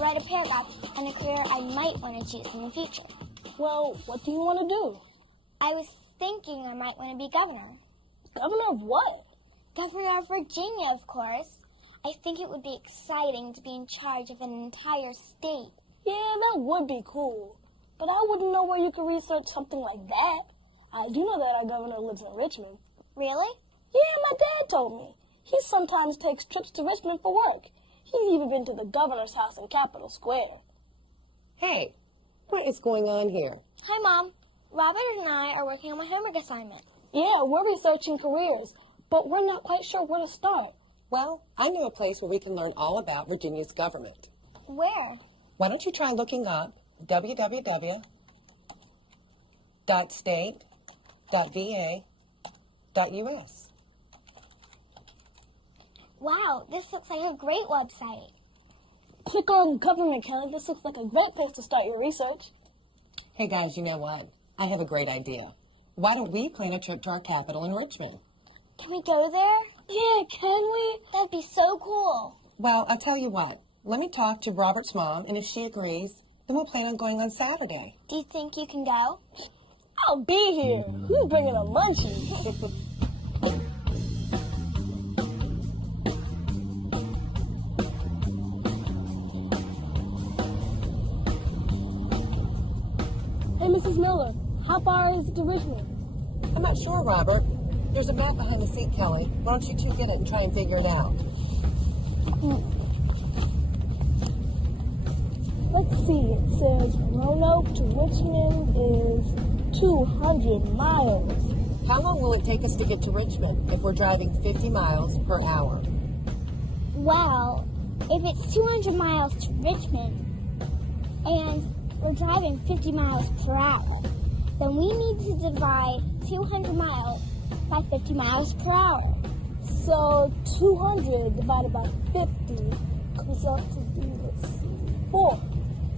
to write a paragraph on a career I might want to choose in the future. Well, what do you want to do? I was thinking I might want to be governor. Governor of what? Governor of Virginia, of course. I think it would be exciting to be in charge of an entire state. Yeah, that would be cool. But I wouldn't know where you could research something like that. I do know that our governor lives in Richmond. Really? Yeah, my dad told me. He sometimes takes trips to Richmond for work. He's even been to the governor's house in Capitol Square. Hey, what is going on here? Hi, Mom. Robert and I are working on my homework assignment. Yeah, we're researching careers, but we're not quite sure where to start. Well, I know a place where we can learn all about Virginia's government. Where? Why don't you try looking up www.state.va.us. Wow, this looks like a great website. Click on government, Kelly. This looks like a great place to start your research. Hey guys, you know what? I have a great idea. Why don't we plan a trip to our capital in Richmond? Can we go there? Yeah, can we? That'd be so cool. Well, I'll tell you what. Let me talk to Robert's mom, and if she agrees, then we'll plan on going on Saturday. Do you think you can go? I'll be here. Who's bringing a munchie? Hey, Mrs. Miller, how far is it to Richmond? I'm not sure, Robert. There's a map behind the seat, Kelly. Why don't you two get it and try and figure it out? Let's see, it says Roanoke to Richmond is 200 miles. How long will it take us to get to Richmond if we're driving 50 miles per hour? Well, if it's 200 miles to Richmond and we're driving 50 miles per hour, then we need to divide 200 miles by 50 miles per hour. So 200 divided by 50 comes out to be, let's see, 4.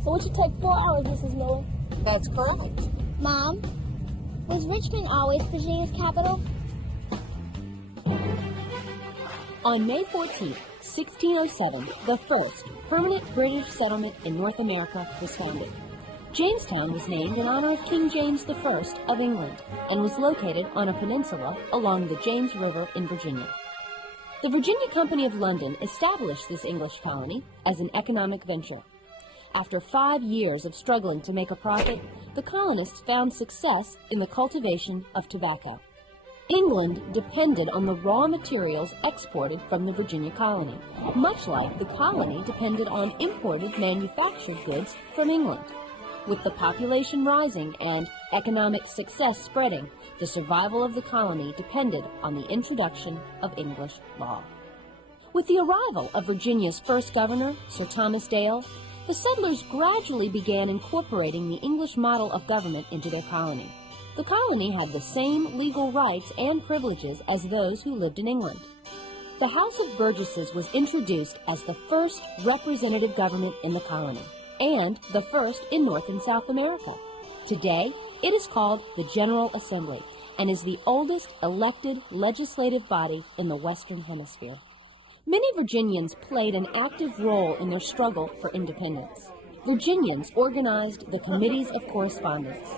So it should take 4 hours, Mrs. Miller. That's correct. Mom, was Richmond always Virginia's capital? On May 14, 1607, the first permanent British settlement in North America was founded. Jamestown was named in honor of King James I of England and was located on a peninsula along the James River in Virginia. The Virginia Company of London established this English colony as an economic venture. After 5 years of struggling to make a profit, the colonists found success in the cultivation of tobacco. England depended on the raw materials exported from the Virginia colony, much like the colony depended on imported manufactured goods from England. With the population rising and economic success spreading, the survival of the colony depended on the introduction of English law. With the arrival of Virginia's first governor, Sir Thomas Dale, the settlers gradually began incorporating the English model of government into their colony. The colony had the same legal rights and privileges as those who lived in England. The House of Burgesses was introduced as the first representative government in the colony, and the first in North and South America. Today, it is called the General Assembly and is the oldest elected legislative body in the Western Hemisphere. Many Virginians played an active role in their struggle for independence. Virginians organized the Committees of Correspondence.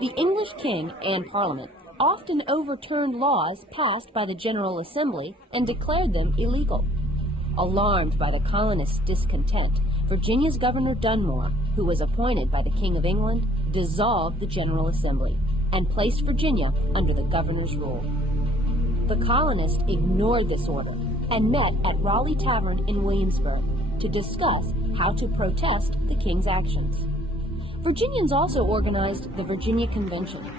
The English king and Parliament often overturned laws passed by the General Assembly and declared them illegal. Alarmed by the colonists' discontent, Virginia's Governor Dunmore, who was appointed by the King of England, dissolved the General Assembly and placed Virginia under the governor's rule. The colonists ignored this order and met at Raleigh Tavern in Williamsburg to discuss how to protest the king's actions. Virginians also organized the Virginia Convention.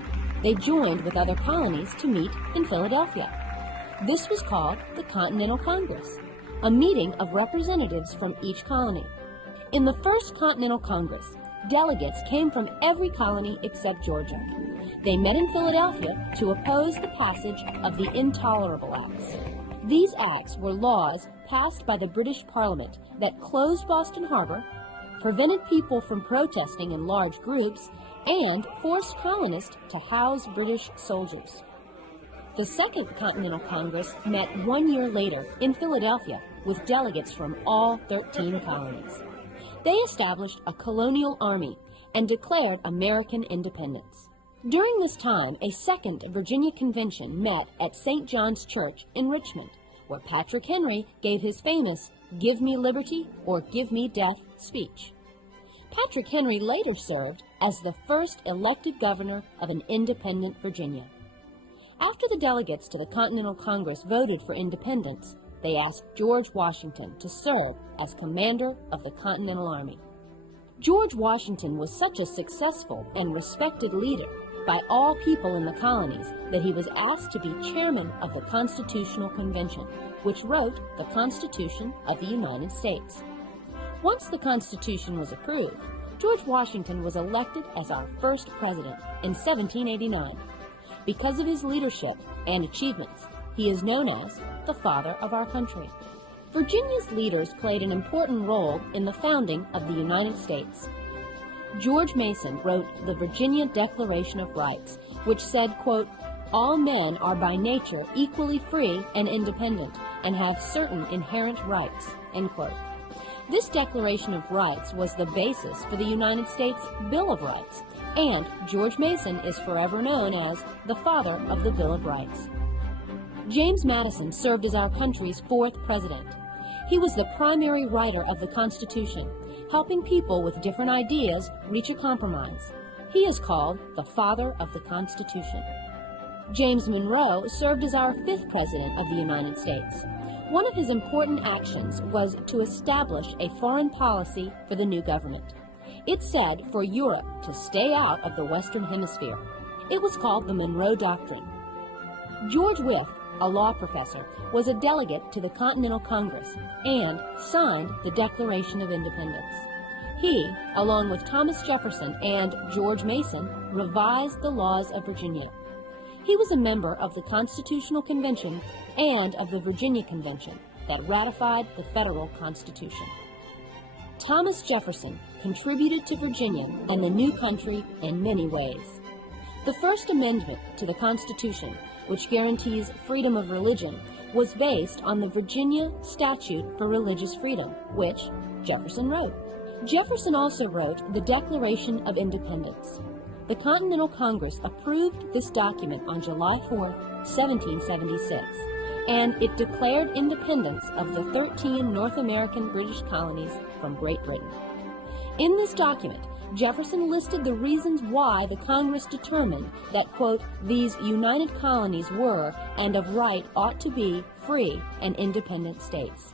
They joined with other colonies to meet in Philadelphia. This was called the Continental Congress, a meeting of representatives from each colony. In the First Continental Congress, delegates came from every colony except Georgia. They met in Philadelphia to oppose the passage of the Intolerable Acts. These acts were laws passed by the British Parliament that closed Boston Harbor, prevented people from protesting in large groups, and forced colonists to house British soldiers. The Second Continental Congress met 1 year later in Philadelphia with delegates from all 13 colonies. They established a colonial army and declared American independence. During this time, a second Virginia Convention met at St. John's Church in Richmond, where Patrick Henry gave his famous "Give me liberty or give me death" speech. Patrick Henry later served as the first elected governor of an independent Virginia. After the delegates to the Continental Congress voted for independence, they asked George Washington to serve as commander of the Continental Army. George Washington was such a successful and respected leader by all people in the colonies that he was asked to be chairman of the Constitutional Convention, which wrote the Constitution of the United States. Once the Constitution was approved, George Washington was elected as our first president in 1789. Because of his leadership and achievements, he is known as the father of our country. Virginia's leaders played an important role in the founding of the United States. George Mason wrote the Virginia Declaration of Rights, which said, quote, "All men are by nature equally free and independent and have certain inherent rights," end quote. This Declaration of Rights was the basis for the United States Bill of Rights, and George Mason is forever known as the father of the Bill of Rights. James Madison served as our country's fourth president. He was the primary writer of the Constitution, helping people with different ideas reach a compromise. He is called the father of the Constitution. James Monroe served as our fifth president of the United States. One of his important actions was to establish a foreign policy for the new government. It said for Europe to stay out of the Western Hemisphere. It was called the Monroe Doctrine. George Wythe, a law professor, was a delegate to the Continental Congress and signed the Declaration of Independence. He, along with Thomas Jefferson and George Mason, revised the laws of Virginia. He was a member of the Constitutional Convention and of the Virginia Convention that ratified the federal Constitution. Thomas Jefferson contributed to Virginia and the new country in many ways. The First Amendment to the Constitution, which guarantees freedom of religion, was based on the Virginia Statute for Religious Freedom, which Jefferson wrote. Jefferson also wrote the Declaration of Independence. The Continental Congress approved this document on July 4, 1776, and it declared independence of the 13 North American British colonies from Great Britain. In this document, Jefferson listed the reasons why the Congress determined that, quote, "these united colonies were, and of right ought to be, free and independent states."